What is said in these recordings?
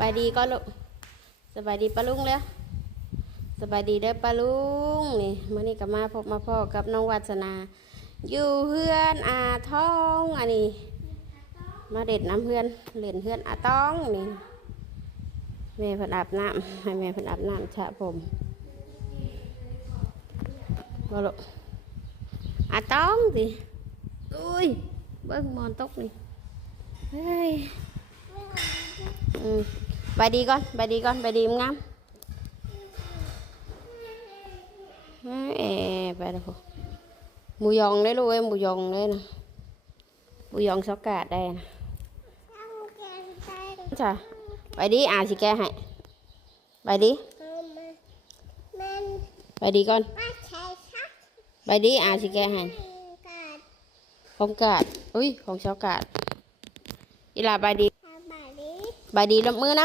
บายดีก็ลูกสบายดีปะลุงแล้วสบายดีเด้อปะลุงนี่มื่อนี้ก็มาพบมาพ่อกับน้องวัฒนา อยู่เพื่อนอาท้องอันนี้ มาเด็ดน้ำเพื่อนเล่นเพื่อนอาต้องนี่แม่เพิ่นอาบน้ำให้แม่เพิ่นอาบน้ำชะผมบ่ลูกอาต้องสิอุ้ยเบิ้งมอนตกนี่เฮ้ยอืม ไปดีก่อนไปดีก่อนไปดีมงามเอ้ยไปแล้วพอหมูยองได้ลูกเอ้หมูยองได้นะหมูยองช็อกโกแลตได้นะจ้ะไปดิอ่าสิแกให้ไปดิไปดิก่อนไปดิอ่าสิแกให้ของกาดอุ้ยของชาวกาดอีลาไปดิไปดิลมือน้ำลงมือน้ำเลยดูคนเก่งอะหนูหนูใช่หนูนะลูกใช่หนูนะโอ้ยหนูแล่นขึ้นเทิงผู้แล่นปะลายบ่หนูนี่เนาะไปดีนะไปดีกับมือพร้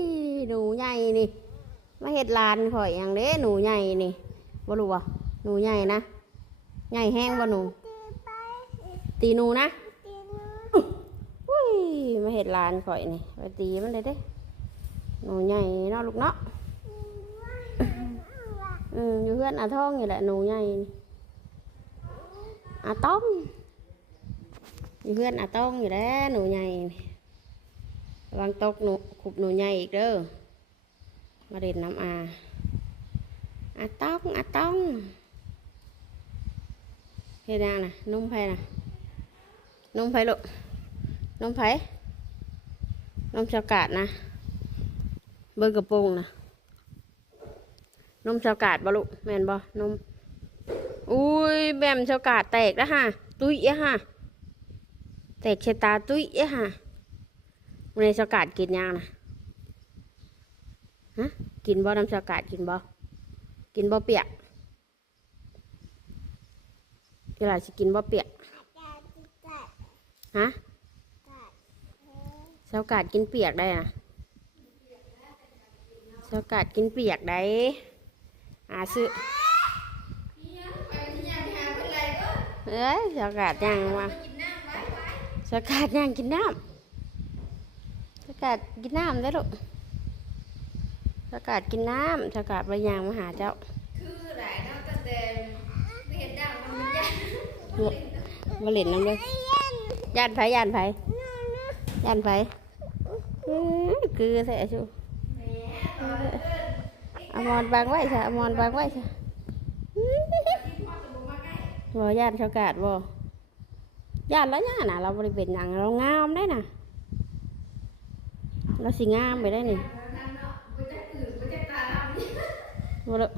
หนูใหญ่นี่มาเห็ดลานข่อยอย่างเด้หนูใหญ่นี่บ่รู้บ่หนูใหญ่นะใหญ่แห้งบ่หนู ตีหนูนะอุ้ยมาเห็ดลานข่อยนี่ไปตีมันเลยเด้หนูใหญ่เนาะลูกเนาะอืมอยู่เพื่อนอาท้องนี่แหละหนูใหญ่นี่อาต้องอยู่เพื่อนอาต้องอยู่แล้วหนูใหญ่นี่วังตกหนูขุบหนูใหญ่อีกเด้อ มาเด็ดน้ำอาอาต้องอาต้องเฮ็ดยังนะนุ่มไผ่นะนุ่มไผ่ลูกนมไผ่นมชาวกาดนะ เบอร์กระโปรงนะนมชาวกาดบ่ลูกแม่นบ่นมอุ้ยแบมชาวกาดแตกแล้วฮะตุ้ยอะฮะแตกเชตาตุ้ยอะฮะวันนี้ชาวกาดกินยังนะ ฮะกินบ่น้ำชาวกาดกินบ่กินบ่เปียกเวลาสิกินบ่เปียกฮะสกาดกินเปียกได้นะสกาดกินเปียกได้อาซื้อเอ้ยสกาดย่างมาเสกาดย่างกินน้ำสกาดกินน้ำได้ลูกเสากาดกินน้ำเสากาดไปย่างมาหาเจ้า คือหลายเนาะตั้งแต่ไม่เห็นดังมันมันยากมาเล่นน้ำเลยย่านไผย่านไผย่านไผอื้อคือแท้ชูอมรบางไว้ใช่อมรบางไว้ใช่บ่ย่านชาวกาดบ่ย่านแล้วย่านน่ะ เราบริเป็นหยังเรางามได้น่ะ เราสิงามไปได้นี่ นั่นเนาะบ่จักอื่นบ่จักตาดำนี่ บ่ละ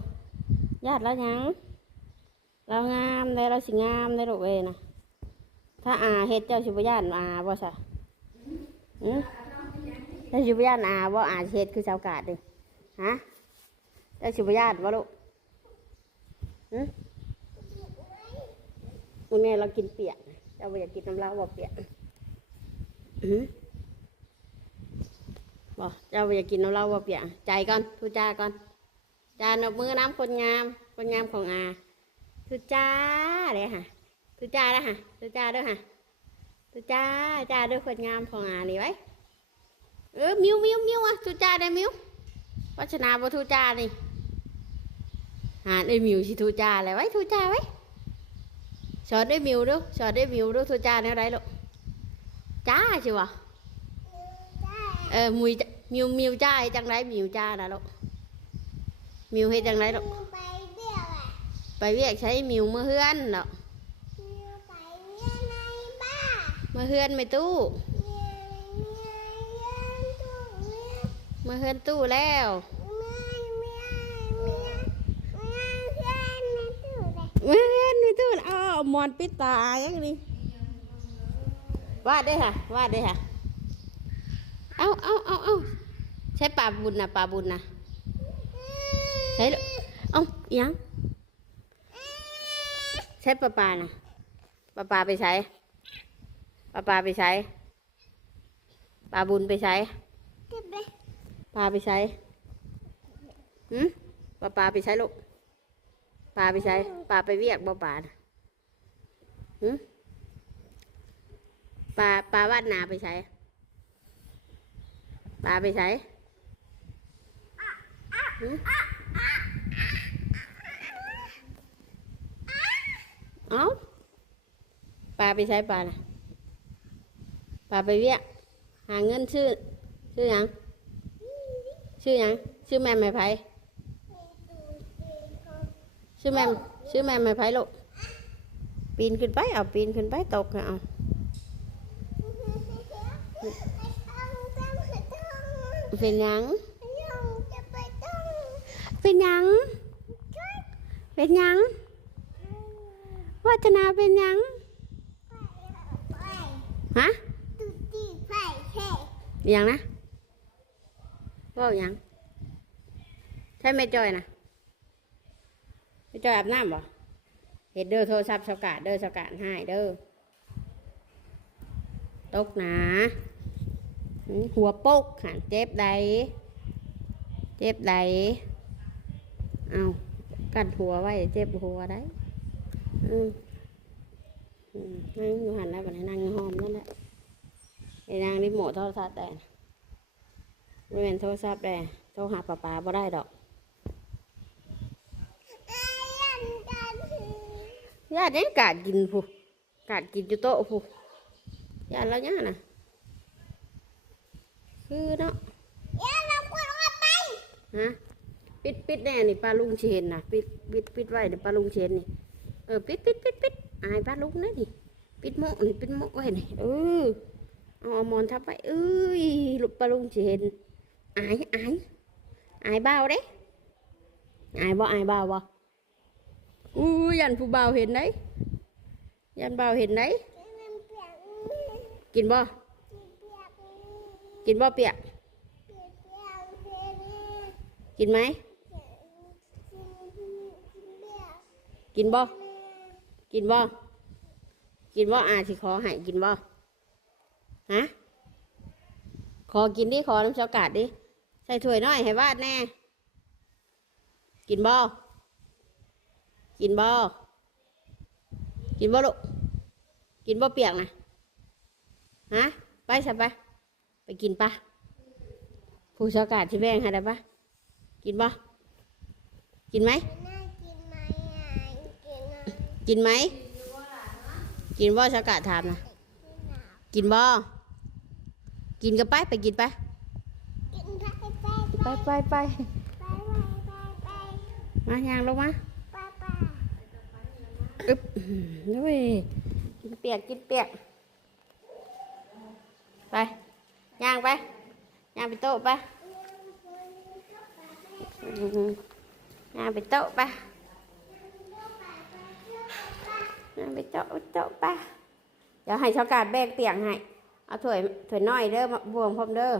ญาติแล้วยังเรางามได้เราสิงามได้ลูกเอ้นะถ้าอาเฮ็ดเจ้าสิบ่ย่านอาบ่ซะอือเจ้าสิบ่ย่านอาบ่อาเฮ็ดคือชาวกาดดิฮะเจ้าสิบ่ย่านบ่ลูกหือมื้อนี้เรากินเปียกเจ้าบ่อยากกินน้ำเล้าบ่เปียกอือบ่เจ้าบ่อยากกินน้ำเล้าบ่เปียกใจก่อนทุจ้าก่อน จานบมือน้ำคนงาม คนงามของอาทุจ้าเลยค่ะทุจ้าแล้วค่ะทุจ้าด้วยค่ะทุจ้าจ้าด้วยคนงามของอานี่ไว้เออมิวมิวมิวอะทุจ้าได้มิววัชนาบทุจ้านี่หาได้มิวสิทุจ้าเลยไว้ทุจ้าไว้สอนได้มิวดูสอนได้มิวดูทุจ้าแนวไรลูกจ้าใชิวะเออมุยมิวมิวจ้าจังไรมิวจ้านะลูก มิวเฮ็ดจังไรดอกไปเวียกใช้มิวเมื่อเฮือนดอกเมื่อเฮือนไม่ตู้เมื่อเฮือนตู้แล้วเมื่อเฮือนไม่ตู้อ้าวหมอนปิดตาอย่างนี้วาดได้อค่ะวาดได้อค่ะ เอาเอาเอาเอาช้ปลาบุญนะปลาบุญนะ ใช้เอ้าอิหยังใช้ปลาปลานะปลาปลาไปใช้ปลาปลาไปใช้ปลาบุญไปใช้ปลาไปใช้หืมปลาปลาไปใช้ลูกปลาไปใช้ปลาไปเวียกบ่ปลานะหืมปลาปลาวาดนาไปใช้ปลาไปใช้หึ เอ้าปลาไปใช้ปลาน่ะปลาไปเวียกหาเงินชื่อ ชื่อหยัง ชื่อหยัง ชื่อแม่ไม่ไผชื่อแม่ชื่อแม่ไม่ไผลูกปีนขึ้นไปเอาปีนขึ้นไปตกน่ะเอาเป็นหยัง เป็นยัง เป็นยังวัฒนาเป็นยังฮะยังนะว่าอหยัง ใช่ไม่จอยนะไม่จอยอาบน้ำบ่เห็ดเด้อโทรศัพท์สกัดเด้อสกัดให้เด้อตกหนา หัวโปกหันเจ็บใดเจ็บใด เอากัดหัวไว้ เจ็บหัวได้อืมอืมนั่งอยู่หันแล้วบัดนี้นั่งอยู่ห้อมนั่นแหละไอ้นางรีโมทโทรศัพท์ได้ไม่เป็นโทรศัพท์ได้โทรหาป้าป้าบ่ได้ดอกญาติยังกาดกินผู้กาดกินอยู่โต๊ะผู้ญาติเราเนี่ยนะคือเนาะฮะ ปิดปิดแน่นี่ปลาลุงเชนนะปิดปิดปิดไว้นี่ปลาลุงเชนนี่เออปิดปิดปิดปิดอายปลาลุงนะนี่ปิดโมกนี่ปิดโมกไว้นี่เออเอาอมอนทับไว้เอ้ยลูกปลาลุงเชนอายอายอายเบาเด้อายบ่อายเบาบ่อู้ยยันผู้เบาเห็นไหนยันเบาเห็นไหนกินบ่กินบ่เปียกกินไหม กินบ่ กินบ่ กินบ่อาสิขอให้กินบ่ ฮะ ขอกินดิ ขอน้ำช็อกกาดดิ ใส่ถ้วยน้อยให้วาดแน่ กินบ่ กินบ่ กินบ่ลูก กินบ่เปียกนะ ฮะ ไปสับไป ไปกินปะผู้ช็อกกาดที่แบ่งให้ได้ปะกินบ่ กินไหม กินไหม กินบ่ช็อกโกาดถามนะ กินบ่ กินก็ไปไปกินไป ไปไปไปมายางลงมาอึ๊บนุ้ยกินเปียกกินเปียก ไปย่างไปย่างไปโต๊ะไปอืมย่างไปโต๊ะไป ไปโต๊ะไปโต๊ะเดี๋ยวให้ชาวกาดแบกเตียงให้เอาถ้วยถ้วยน้อยเด้อมบวงพร้อมเด้อ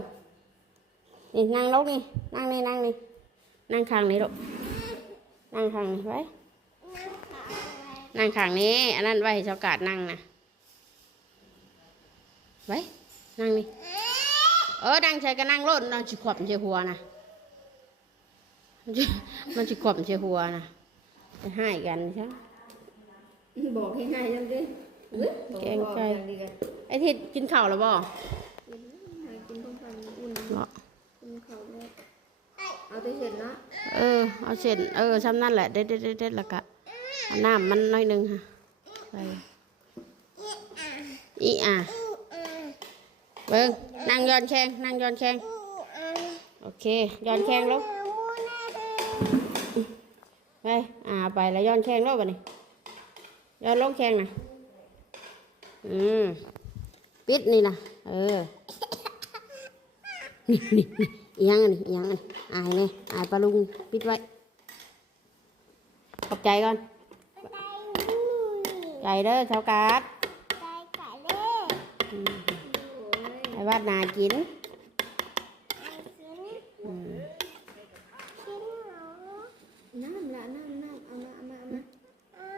นี่นั่งลงนี่นั่งนี่นั่งนี่นั่งข้างนี้ลูกนั่งข้างนี้ไว้นั่งข้างนี้ อันนั้นไว้ให้ชาวกาดนั่งนะไว้นั่งนี่เออนั่งใช้ก็นั่งโลดนั่งชิขวบเชียหัวนะมันจะมันจะกลมเชียหัวนะจะให้กันใช่ บอกให้ง่ายจังดิแกงไก่ไอ้ที่กินข้าวแล้วบ่กินต้มฟันอุ่นบ่กินเขาด้วยเอาไปเสร็จนะเออเอาเส้นเออซ้ำนั่นแหละเด็ดเด็ดเด็ดเด็ดแล้วก็เอาน้ำมันน้อยหนึงค่ะใส่อีอะเบิ้งนั่งย้อนแข้งนั่งย้อนแข้งโอเคย้อนแข้งลงไปอ่าไปแล้วย้อนแข้งลงไปนี่ ย้อนลงแข้งนะอืมปิดนี่นะเออ นี่นี่นี่อีหยังอันนี้อีหยังอันนี้อายเนี่ยอายปลาลุงปิดไว้ ขอบใจก่อน ใจเด้อชาวกาดอืมให้วาดนากิน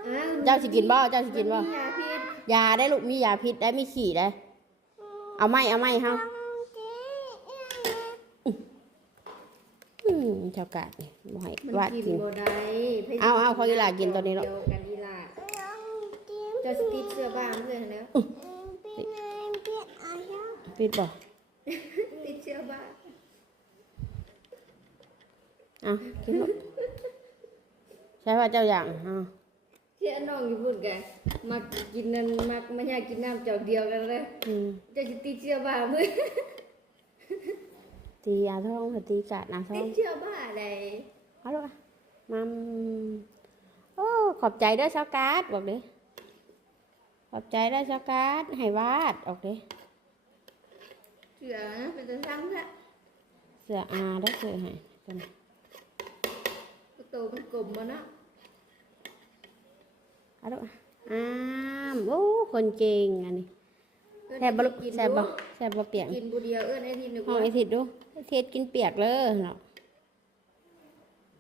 อาสิกินบ่เจ้าสิกินบ่มียาพิษยาได้ลูกมียาพิษได้มีขี่ได้ เอาไหมเอาไหมเฮาอืมเจ้ากาดนี่บ่ให้มันวาดกิกินนบ่ได้พะเอาเอาขออีหลากินตัวนี้เนอะเดียวกันอีหลาเจะสติดเสื้อบ้าเพื่อนแล้วปิดบ่ติดเชื้อบ้าเอากินบ่ใช่ว่าเจ้าอย่างเอาเที่ยน้องอยู่พูดกันมากินนั่นมามาอยากกินน้ำจอกเดียวกันเลยอืมเจะติดเชื้อบ้าเพื่อนตีอาท้องค่ะตีกาดอาท้อติงดเชื้อบ้าอะไรเอาลูกอะมัมโอ้ขอบใจเด้อชาวการ์ดบอกดิขอบใจเด้อชาวการ์ดให้วาดออกดิเชื้อนะเป็นตัวซ้ำละเสืออาได้อเสือให้เป็น ตัวโตมันกลมมาเนาะเอาลูกอะอ้ามโอ้คนเก่งอันนี้แซ่บบ่ลูกแซ่บบ่แซ่บบ่เปียกกินบุเดียวเอิ้นไอ้ทีนึกห้องว่าไอทิดดูไอทิดกินเปียกเลยเนาะ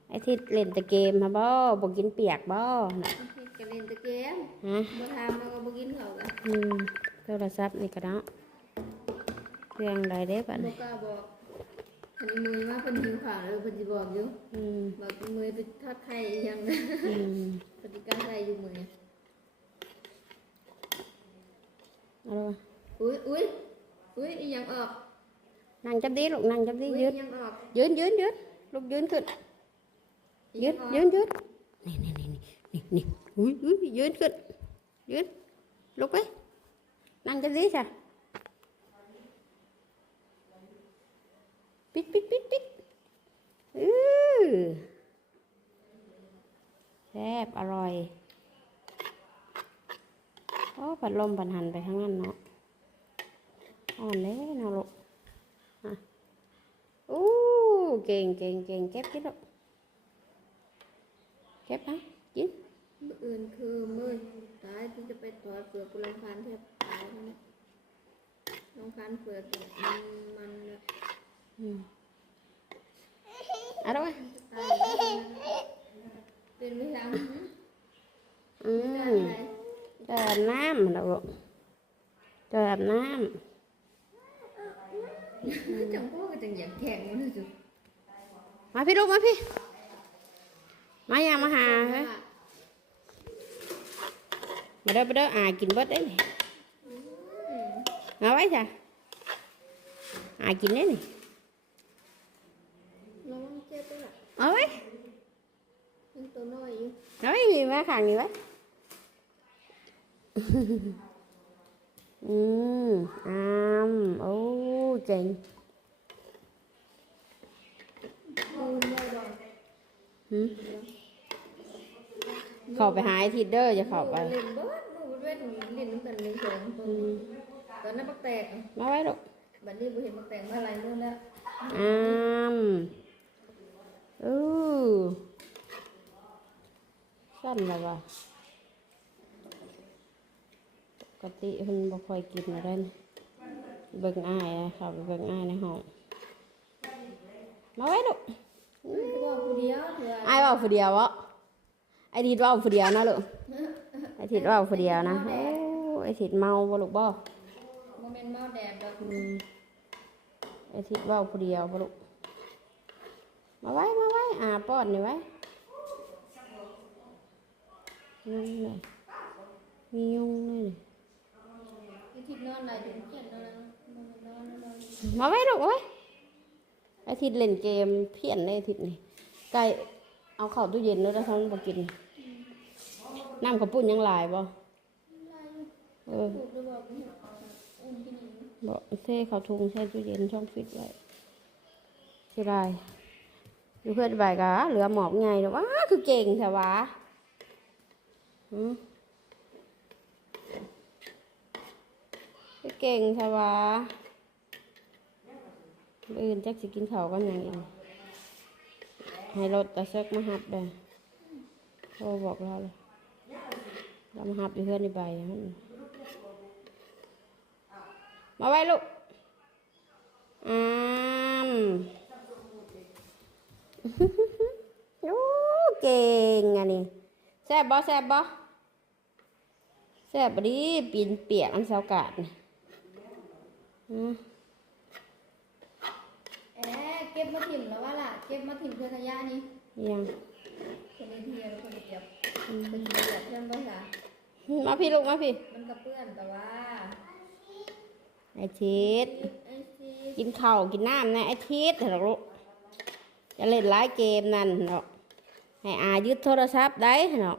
ไอทิดเล่นแต่เกมฮะบ่บ่กินเปียกบ่เนาะกระเล่นตะเกมฮะบ่ทำแล้วก็บ่กินเขากันอืมโทรศัพท์นี่ก็เนาะเรื่องใดเด้บัดบ่นี้กล้าบอก อันนี้มือมาเพิ่นหิวข้าวแล้วเพิ่นสิบอกอยู่อืมบอกเป็นมือไปทอดไข่อีหยังนะอืมปฏิการใส่อยู่มือเอาลูกอะอุ้ยอุ้ยอุ้ยอีหยังออกนั่งจับดีลูกนั่งจับดีอุ้ยยือีนหยังออกยืนยืนยืนลูกยืนขึ้นอีหยืยันงออกยืนยืนนี่นี่นี่นี่นี่นี่อุ้ยอุ้ยยืนขึ้นยืนลุกไปนั่งจับดีจ้ะ ปิดปิดปิดปิดอือแซ่บอร่อยโอ้ผัดลมผัดหันไปข้างนั้นเนาะอ่อนเลยเนาะลูกอะอู้เก่งเก่งเก่งเก็บกินลูกเก็บนะกินมื้ออื่นคือมื้อตายที่จะไปถอดเปลือกกุลาบพันแทบตายแล้วน้องพันเปลือกมันมัน เนี่ยอืมเอะรวยเป็นไม่ยังอืได้มอะไรเจอาบน้ำนะลูกจออาบน้ำจังพวกก็จังอยากแข่งมันสุมาพี่ลูกมาพี่ มาอย่างมาหาเฮ้ยมาเด้อมาเด้ออากินเบิดได้นี่เอาไว้จ้ะอากินได้นี่น้องเจ็บไปละ เอาไว้ ยัง ตัวน้อยอยู่เอาไว้มีมาข้างนี้ไว้อืมอ้ามโอ้เจ๋งดูได้ดอกหืมข้าไปหาไอ้ทิดเดอร์จะข้าไปเล่นเบิร์ดลูกเว้นเล่นน้ำกันเลยสองตัวอืมตอนนั้นปักแตกมาไว้ลูกบัดนี้บ่เห็นปักแตกเมื่อไรเมื่อแล้วอ้ามอู้ สั้นแล้ววะปกติเพิ่นบ่ค่อยกินอะไรนะเบิ่งอ้ายอะเข้าไปเบิ่งอ้ายในห้องมาไว้ลูกคือว่าผู้เดียวเถื่ออ้ายเว่าผู้เดียววะไอ้ทิดเว่าผู้เดียวนะลูกไอ้ทิดเว่าผู้เดียวนะโอ้ไอ้ทิดเมาบ่ลูกบ่โมเมนต์เมาแดดดอกอืมไอ้ทิดเว่าผู้เดียวบ่ลูกมาไว้มาไว้อ่าป้อนนี่ไว้ ยุ่งเลยมียุ่งเลยที่ทิศนอนไหนถึงเขียนนอนนอนนอนนอนมาไว้ลูกเอาไว้ไอ้ทิดเล่นเกมเพี้ยนเลยไอ้ทิดนี่ไก่เอาเข้าตู้เย็นแล้วถ้าเขาบ่กินน้ำกระปุ้นยังหลายบ่เออถูกหรือบอกอุ่นที่นี่บอกเท่เขาทุงใช้ตู้เย็นช่องฟิตไว้ที่ไรอยู่เพื่อนใบกะเหลือหมอบไงแต่ว่าคือเก่งแต่ว่า หืมคือเก่งแต่ว่อื่นแจักสิกินเขากันอย่างอีกให้รถตะเซกมาหับเด้อโทรบอกเราเลยเรามาหับอยู่เพื่อนในใบมันมาไว้ลูกอืมโอ้เก่งอันนี้ แซ่บบ่แซ่บบ่แซ่บดีปีนเปียกอันเสากาดนี่อืมแอะเก็บมาถิ่มแล้วว่าล่ะ เก็บมาถิ่มเพื่อขยะนี่ยังคนนี้เทียนคนนี้เดียบคนนี้เดียบเพื่อนภาษามาพี่ลูกมาพี่ มันก็เปื้อนแต่ว่าไอทิศไอ้ซีกินข้าวกินน้ำนะไอทิศเหรอลูกจะเล่นหลายเกมนั่นหรอก ให้อายึดโทรศัพท์ได้เอา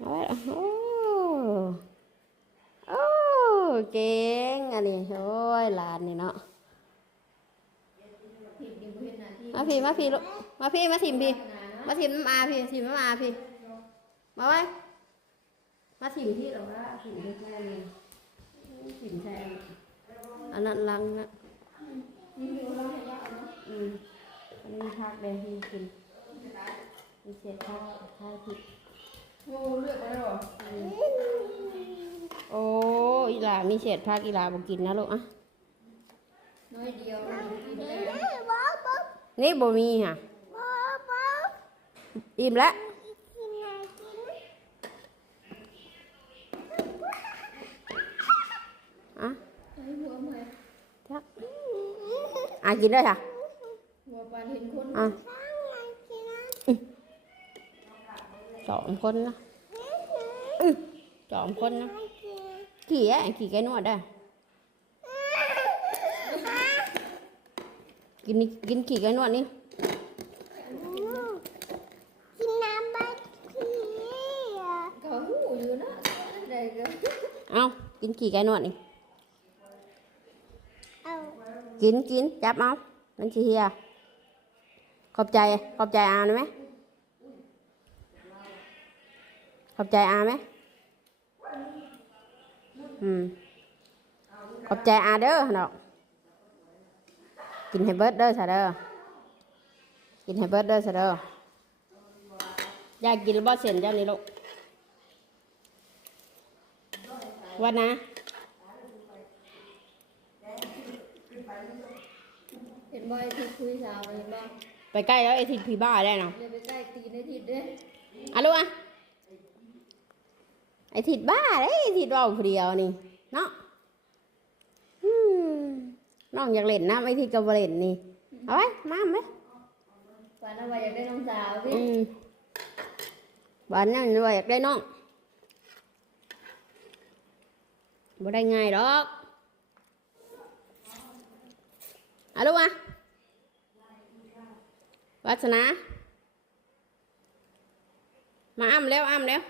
ไว้โอ้โอ้เก่งอันนี้โอ้ยหลานนี่เนาะมาพี่มาพี่ลูกมาพี่มาทิมพี่ มาทิมน้ำอาพี่ทิมน้ำอาพี่ มาไว้ มาทิมที่หรอวะทิมแค่นี้ทิมแทนอันนั้นลังนะอืมอันนี้พักเลยมีกิน มีเศษพักข้าวผิดโง่เลือกอะไรหรอโอ้อีหลามีเศษพักอีหลาบอกกินนะลูกอะน้อยเดียวมันกินได้นี่บ่มีค่ะอิ่มแล้วอะไอ้หัวเมื่อยจักอะกินด้วยค่ะหัวปานเห็นคนอะ สองคนนะอื้อสองคนนะขี่อะขี่ไก่นวดได้ กินนี่กินขี่ไก่นวดนี่กินน้ำบ้านพี่อะเขาหูอยู่นะได้ก็เอากินขี่ไก่นวดนี่เอากินกินจับเอานั่นสิเฮียขอบใจขอบใจอาได้ไหม ขอบใจอาไหมอืมขอบใจอาเด้อดอกกินให้เบิดเด้อซะเด้อกินให้เบิดเด้อซะเด้ออยากกินบ่เส้นเจ้านี่ลูกวันนะเห็นบ่อยที่คุยสาวเห็นบ่ไปใกล้แล้วไอ้ทิศผีบ้าได้เนาะเดี๋ยวไปใกล้ตีในทิศเด้อะลูกอะ ไอ้ทิศบ้าเลยไอ้ทิศเราผู้เดียวนี่เนาะอืมน้องอยากเล่นนะไอ้ทิศก็บ่เล่นนี่ เอาไว้มาไหมฝันเอาไว้อยากได้น้องสาวพี่อืมบ้านนั่นด้วยอยากได้น้องบ่ได้ง่ายดอกอะลูกอะวัสนามาอ้ำแล้วอ้ำแล้ว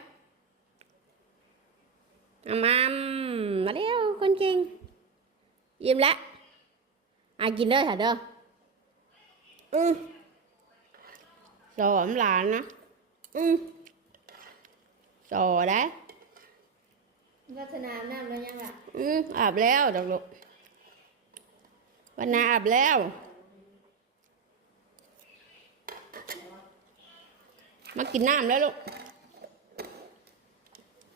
อ้ำอ้ำมาเร็วคนเก่งยิ้มแล้วอะกินเด้อค่ะเด้ออือสอนหลานนะอือสอได้วัฒนาน้ำแล้วยังล่ะอืออาบแล้วดอกลูกวันนาอาบแล้วมากินน้ำแล้วลูก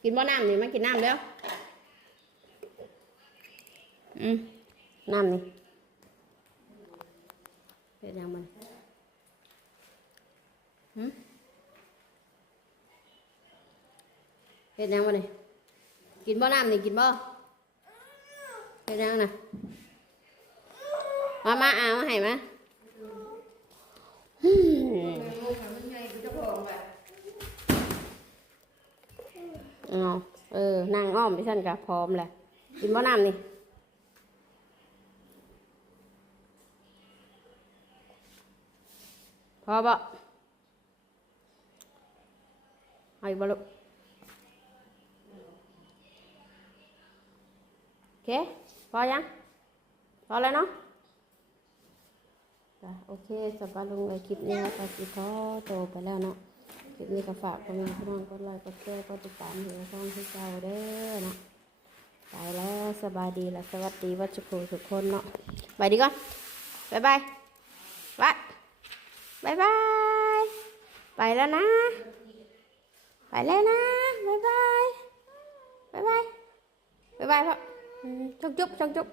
กินบ่น้ำนี่มากินน้ำแล้วอืมน้ำนี่เป็นยังมันหืมเป็นยังมันนี่กินบ่น้ำนี่กินบ่เป็นยังนะมามาเอามาให้มาอืม มันไงกูจะบอกว่า เอาเออนั่งอ้อมไปสั่นกับพร้อมแหละกินบ่น้ำนี่พอบ่เอาอีกบ่ลูกโอเค พอยังพอแล้วเนาะโอเคสำหรับลงในคลิปนี้ก็สิขอโตไปแล้วเนาะ ลิปนี้ก็ฝากพ่อแม่พี่น้องกดไลค์กดแชร์กดติดตามเพื่อช่องให้เจ้าเด้อเนาะไปแล้วสบายดีและสวัสดีวัชครูทุกคนเนาะไปดีก่อนบายบายวัดบายบาย ไปแล้วนะ ไปแล้วนะบายบายบายบายบายบายพ่อจุ๊บจุ๊บจุ๊บจุ๊บ